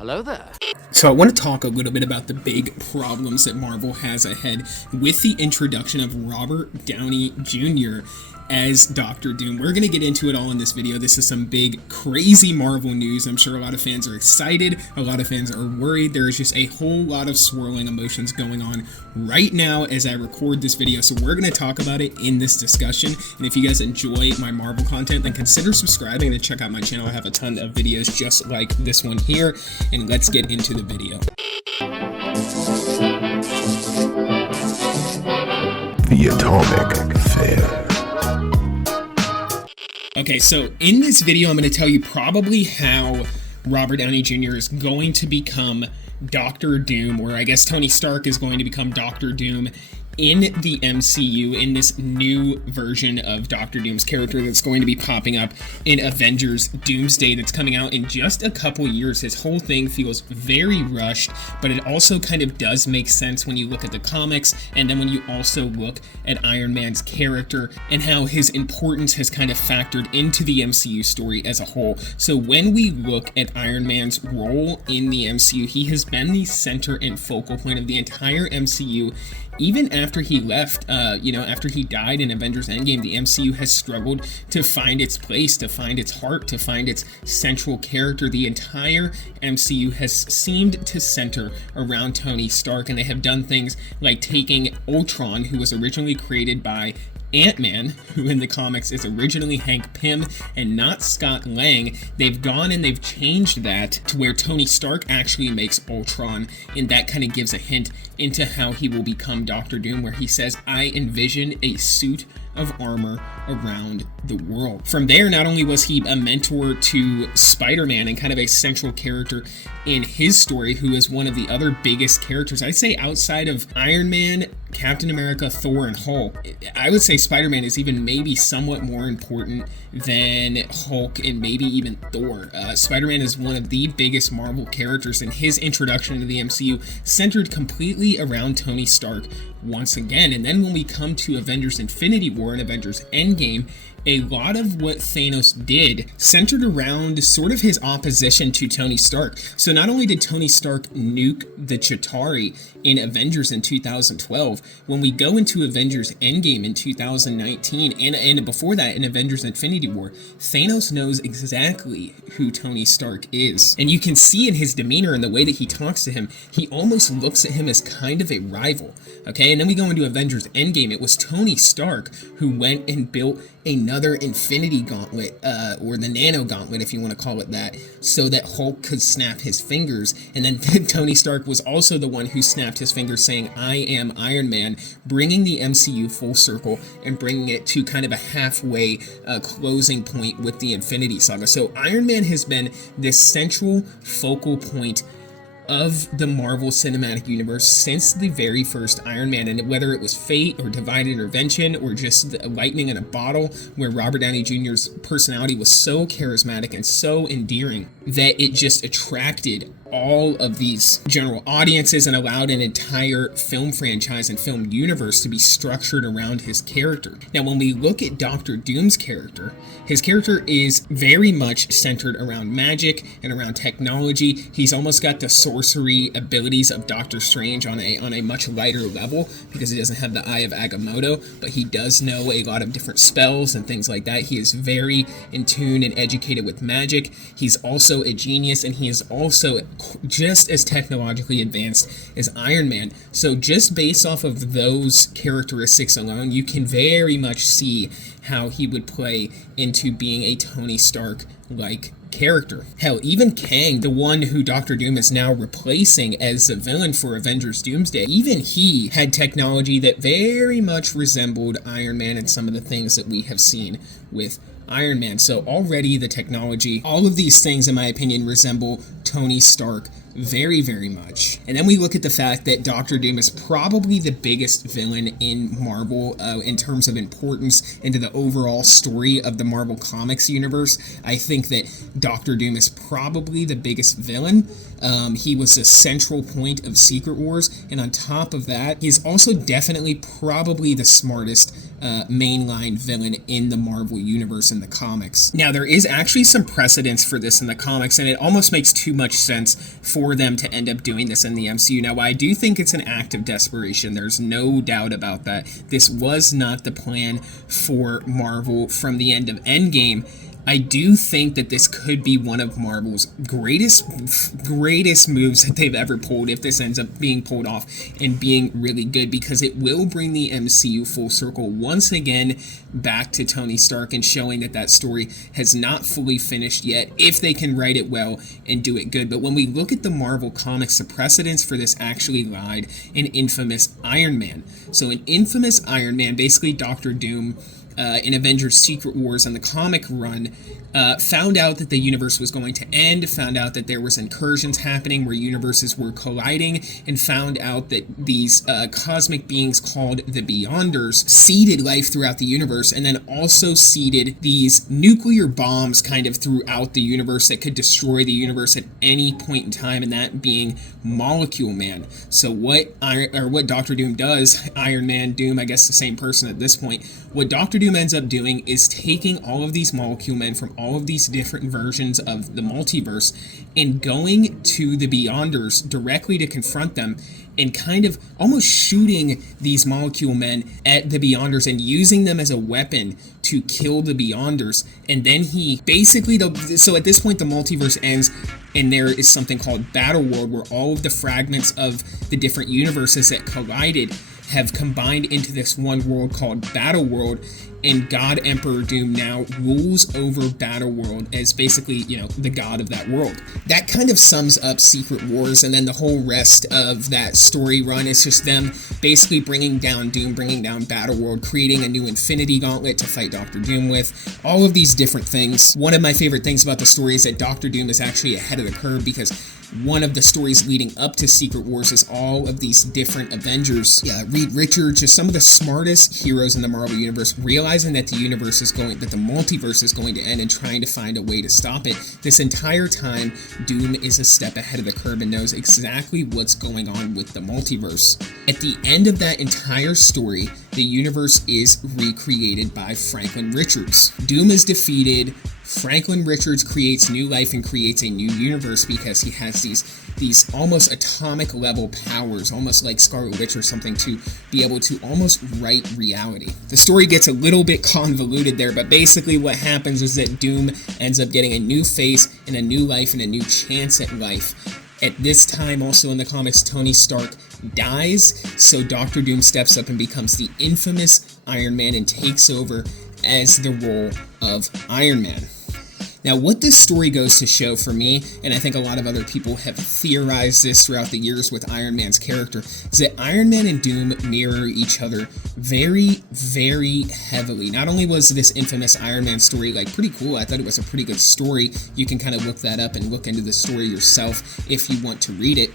Hello there. So I want to talk a little bit about the big problems that Marvel has ahead with the introduction of Robert Downey Jr. as Doctor Doom. We're going to get into it all in this video. This is some big, crazy Marvel news. I'm sure a lot of fans are excited. A lot of fans are worried. There is just a whole lot of swirling emotions going on right now as I record this video. So we're going to talk about it in this discussion. And if you guys enjoy my Marvel content, then consider subscribing and check out my channel. I have a ton of videos just like this one here. And let's get into the video. The Atomic Fair. Okay, so in this video, I'm going to tell you probably how Robert Downey Jr. is going to become Doctor Doom, or I guess Tony Stark is going to become Doctor Doom in the MCU, in this new version of Doctor Doom's character that's going to be popping up in Avengers Doomsday that's coming out in just a couple years. His whole thing feels very rushed, but it also kind of does make sense when you look at the comics, and then when you also look at Iron Man's character and how his importance has kind of factored into the MCU story as a whole. So when we look at Iron Man's role in the MCU, he has been the center and focal point of the entire MCU. Even after he left, after he died in Avengers Endgame, the MCU has struggled to find its place, to find its heart, to find its central character. The entire MCU has seemed to center around Tony Stark, and they have done things like taking Ultron, who was originally created by Ant-Man, who in the comics is originally Hank Pym and not Scott Lang. They've gone and they've changed that to where Tony Stark actually makes Ultron, and that kind of gives a hint into how he will become Doctor Doom, where he says, "I envision a suit of armor around the world." From there, not only was he a mentor to Spider-Man and kind of a central character in his story, who is one of the other biggest characters, I'd say outside of Iron Man, Captain America, Thor, and Hulk, I would say Spider-Man is even maybe somewhat more important than Hulk and maybe even Thor. Spider-Man is one of the biggest Marvel characters, and his introduction into the MCU centered completely around Tony Stark once again. And then when we come to Avengers Infinity War and Avengers Endgame, a lot of what Thanos did centered around sort of his opposition to Tony Stark. So not only did Tony Stark nuke the Chitauri in Avengers in 2012, when we go into Avengers Endgame in 2019, and before that in Avengers Infinity War, Thanos knows exactly who Tony Stark is. And you can see in his demeanor and the way that he talks to him, he almost looks at him as kind of a rival. Okay, and then we go into Avengers Endgame. It was Tony Stark who went and built another Infinity Gauntlet, or the Nano Gauntlet, if you want to call it that, so that Hulk could snap his fingers. And then Tony Stark was also the one who snapped his fingers, saying, "I am Iron Man," bringing the MCU full circle and bringing it to kind of a halfway closing point with the Infinity Saga. So Iron Man has been this central focal point of the Marvel Cinematic Universe since the very first Iron Man, and whether it was fate or divine intervention or just lightning in a bottle, where Robert Downey Jr.'s personality was so charismatic and so endearing that it just attracted all of these general audiences and allowed an entire film franchise and film universe to be structured around his character. Now, when we look at Doctor Doom's character, his character is very much centered around magic and around technology. He's almost got the sorcery abilities of Doctor Strange on a much lighter level, because he doesn't have the Eye of Agamotto, but he does know a lot of different spells and things like that. He is very in tune and educated with magic. He's also a genius, and he is also just as technologically advanced as Iron Man. So just based off of those characteristics alone, you can very much see how he would play into being a Tony Stark-like character. Hell, even Kang, the one who Doctor Doom is now replacing as the villain for Avengers Doomsday, even he had technology that very much resembled Iron Man and some of the things that we have seen with Iron Man. So already the technology, all of these things, in my opinion, resemble Tony Stark very, very much. And then we look at the fact that Doctor Doom is probably the biggest villain in Marvel in terms of importance into the overall story of the Marvel Comics universe. I think that Doctor Doom is probably the biggest villain. He was a central point of Secret Wars, and on top of that, he is also definitely probably the smartest mainline villain in the Marvel Universe in the comics. Now, there is actually some precedence for this in the comics, and it almost makes too much sense for them to end up doing this in the MCU. Now, I do think it's an act of desperation. There's no doubt about that. This was not the plan for Marvel from the end of Endgame. I do think that this could be one of Marvel's greatest moves that they've ever pulled if this ends up being pulled off and being really good, because it will bring the MCU full circle once again back to Tony Stark and showing that that story has not fully finished yet if they can write it well and do it good. But when we look at the Marvel comics, the precedence for this actually lied in Infamous Iron Man. So in Infamous Iron Man, basically Doctor Doom in Avengers Secret Wars on the comic run, found out that the universe was going to end, found out that there was incursions happening where universes were colliding, and found out that these cosmic beings called the Beyonders seeded life throughout the universe, and then also seeded these nuclear bombs kind of throughout the universe that could destroy the universe at any point in time, and that being Molecule Man. So what Doctor Doom does, Iron Man, Doom, I guess the same person at this point, what Doctor Doom ends up doing is taking all of these Molecule Men from all of these different versions of the multiverse and going to the Beyonders directly to confront them, and kind of almost shooting these Molecule Men at the Beyonders and using them as a weapon to kill the Beyonders. And then he basically, so at this point the multiverse ends, and there is something called Battle World, where all of the fragments of the different universes that collided have combined into this one world called Battle World, and God Emperor Doom now rules over Battle World as basically, the god of that world. That kind of sums up Secret Wars, and then the whole rest of that story run is just them basically bringing down Doom, bringing down Battle World, creating a new Infinity Gauntlet to fight Doctor Doom with, all of these different things. One of my favorite things about the story is that Doctor Doom is actually ahead of the curve, because one of the stories leading up to Secret Wars is all of these different Avengers, Reed Richards, just some of the smartest heroes in the Marvel Universe, realizing that the multiverse is going to end and trying to find a way to stop it. This entire time, Doom is a step ahead of the curve and knows exactly what's going on with the multiverse. At the end of that entire story, the universe is recreated by Franklin Richards. Doom is defeated. Franklin Richards creates new life and creates a new universe because he has these almost atomic level powers, almost like Scarlet Witch or something, to be able to almost write reality. The story gets a little bit convoluted there, but basically what happens is that Doom ends up getting a new face and a new life and a new chance at life. At this time, also in the comics, Tony Stark dies, so Doctor Doom steps up and becomes the infamous Iron Man and takes over as the role of Iron Man. Now, what this story goes to show for me, and I think a lot of other people have theorized this throughout the years with Iron Man's character, is that Iron Man and Doom mirror each other very, very heavily. Not only was this infamous Iron Man story pretty cool, I thought it was a pretty good story. You can kind of look that up and look into the story yourself if you want to read it.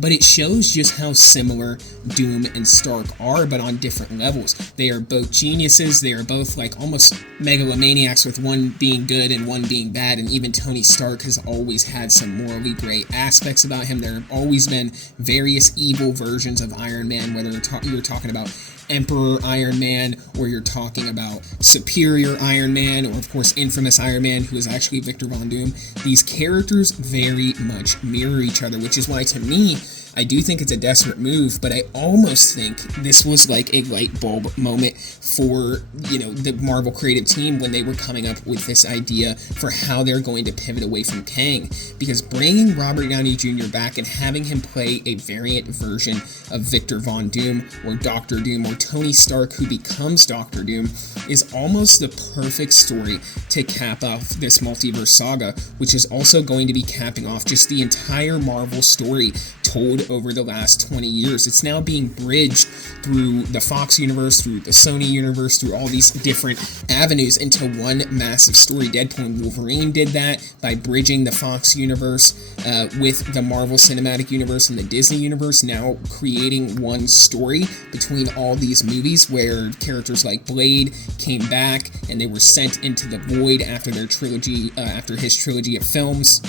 But it shows just how similar Doom and Stark are, but on different levels. They are both geniuses. They are both almost megalomaniacs, with one being good and one being bad. And even Tony Stark has always had some morally gray aspects about him. There have always been various evil versions of Iron Man, whether you're talking about Emperor Iron Man, or you're talking about Superior Iron Man, or of course Infamous Iron Man, who is actually Victor Von Doom. These characters very much mirror each other, which is why, to me, I do think it's a desperate move, but I almost think this was like a light bulb moment for, the Marvel creative team when they were coming up with this idea for how they're going to pivot away from Kang. Because bringing Robert Downey Jr. back and having him play a variant version of Victor Von Doom, or Doctor Doom, or Tony Stark, who becomes Doctor Doom, is almost the perfect story to cap off this Multiverse Saga, which is also going to be capping off just the entire Marvel story told over the last 20 years. It's now being bridged through the Fox universe, through the Sony universe, through all these different avenues into one massive story. Deadpool and Wolverine did that by bridging the Fox universe with the Marvel Cinematic Universe and the Disney universe, now creating one story between all these movies, where characters like Blade came back and they were sent into the void after their trilogy, after his trilogy of films.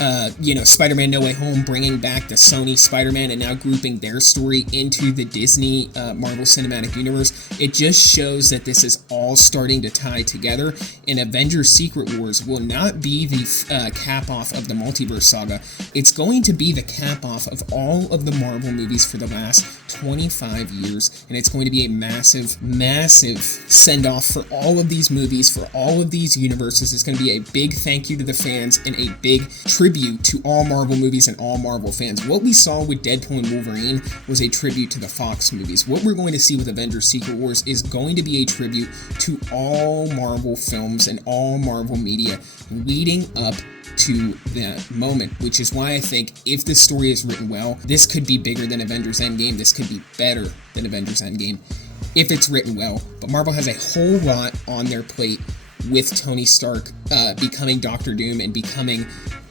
Spider-Man No Way Home bringing back the Sony Spider-Man Spider-Man and now grouping their story into the Disney Marvel Cinematic Universe, it just shows that this is all starting to tie together, and Avengers Secret Wars will not be the cap-off of the Multiverse Saga. It's going to be the cap-off of all of the Marvel movies for the last 25 years, and it's going to be a massive, massive send-off for all of these movies, for all of these universes. It's going to be a big thank you to the fans and a big tribute to all Marvel movies and all Marvel fans. What we saw with Deadpool and Wolverine was a tribute to the Fox movies. What we're going to see with Avengers Secret Wars is going to be a tribute to all Marvel films and all Marvel media leading up to that moment, which is why I think if the story is written well, this could be bigger than Avengers Endgame. This could be better than Avengers Endgame if it's written well. But Marvel has a whole lot on their plate with Tony Stark becoming Doctor Doom and becoming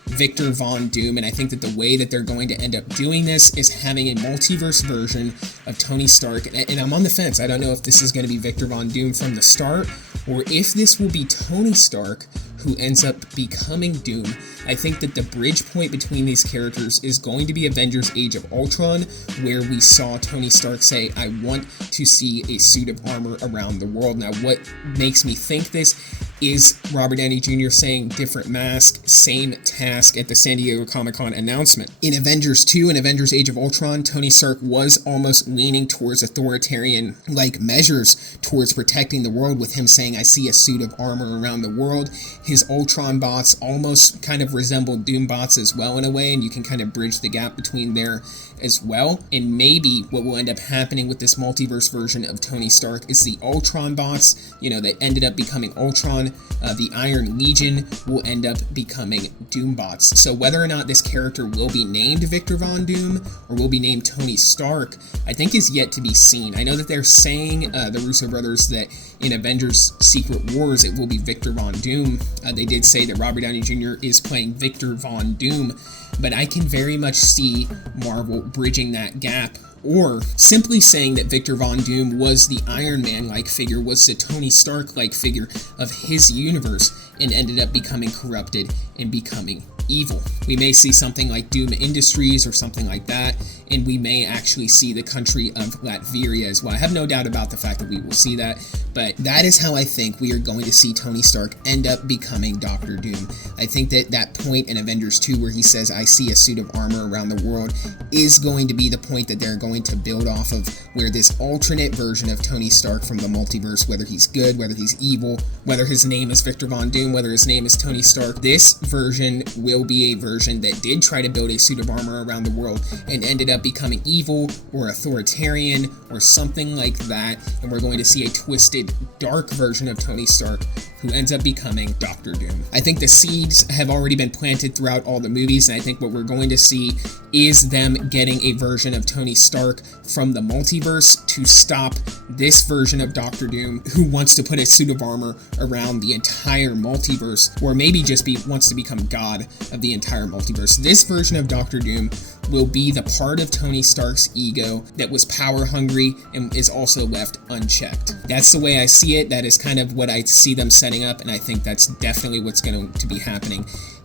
Victor Von Doom, and I think that the way that they're going to end up doing this is having a multiverse version of Tony Stark, and I'm on the fence. I don't know if this is going to be Victor Von Doom from the start, or if this will be Tony Stark who ends up becoming Doom. I think that the bridge point between these characters is going to be Avengers Age of Ultron, where we saw Tony Stark say, I want to see a suit of armor around the world. Now, what makes me think this is Robert Downey Jr. saying different mask, same task at the San Diego Comic-Con announcement. In Avengers 2 and Avengers Age of Ultron, Tony Stark was almost leaning towards authoritarian-like measures towards protecting the world, with him saying, I see a suit of armor around the world. His Ultron bots almost kind of resemble Doom bots as well in a way, and you can kind of bridge the gap between there as well. And maybe what will end up happening with this multiverse version of Tony Stark is the Ultron bots, that ended up becoming Ultron, the Iron Legion, will end up becoming Doom bots. So whether or not this character will be named Victor Von Doom or will be named Tony Stark, I think is yet to be seen. I know that they're saying, the Russo brothers, that in Avengers Secret Wars it will be Victor Von Doom. They did say that Robert Downey Jr. is playing Victor Von Doom, but I can very much see Marvel bridging that gap, or simply saying that Victor Von Doom was the Iron Man-like figure, was the Tony Stark-like figure of his universe, and ended up becoming corrupted and becoming evil. We may see something like Doom Industries or something like that, and we may actually see the country of Latveria as well. I have no doubt about the fact that we will see that, but that is how I think we are going to see Tony Stark end up becoming Doctor Doom. I think that point in Avengers 2 where he says, I see a suit of armor around the world, is going to be the point that they're going to build off of, where this alternate version of Tony Stark from the multiverse, whether he's good, whether he's evil, whether his name is Victor Von Doom, whether his name is Tony Stark, this version will be a version that did try to build a suit of armor around the world and ended up becoming evil or authoritarian or something like that, and we're going to see a twisted, dark version of Tony Stark who ends up becoming Doctor Doom. I think the seeds have already been planted throughout all the movies, and I think what we're going to see is them getting a version of Tony Stark from the multiverse to stop this version of Doctor Doom who wants to put a suit of armor around the entire multiverse, or maybe just wants to become God of the entire multiverse. This version of Doctor Doom will be the part of Tony Stark's ego that was power hungry and is also left unchecked. That's the way I see it. That is kind of what I see them setting up, and I think that's definitely what's going to be happening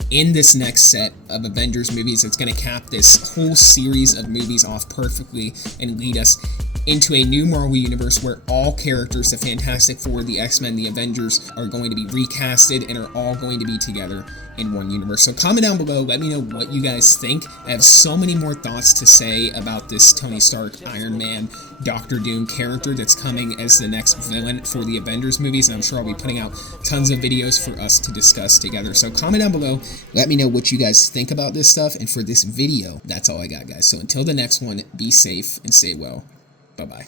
in this next set of Avengers movies. It's going to cap this whole series of movies off perfectly and lead us into a new Marvel universe where all characters, the Fantastic Four, the X-Men, the Avengers, are going to be recasted and are all going to be together in one universe. So comment down below, let me know what you guys think. I have so many more thoughts to say about this Tony Stark, Iron Man, Doctor Doom character that's coming as the next villain for the Avengers movies, and I'm sure I'll be putting out tons of videos for us to discuss together. So comment down below, let me know what you guys think about this stuff, and for this video, that's all I got, guys. So until the next one, be safe and stay well. Bye-bye.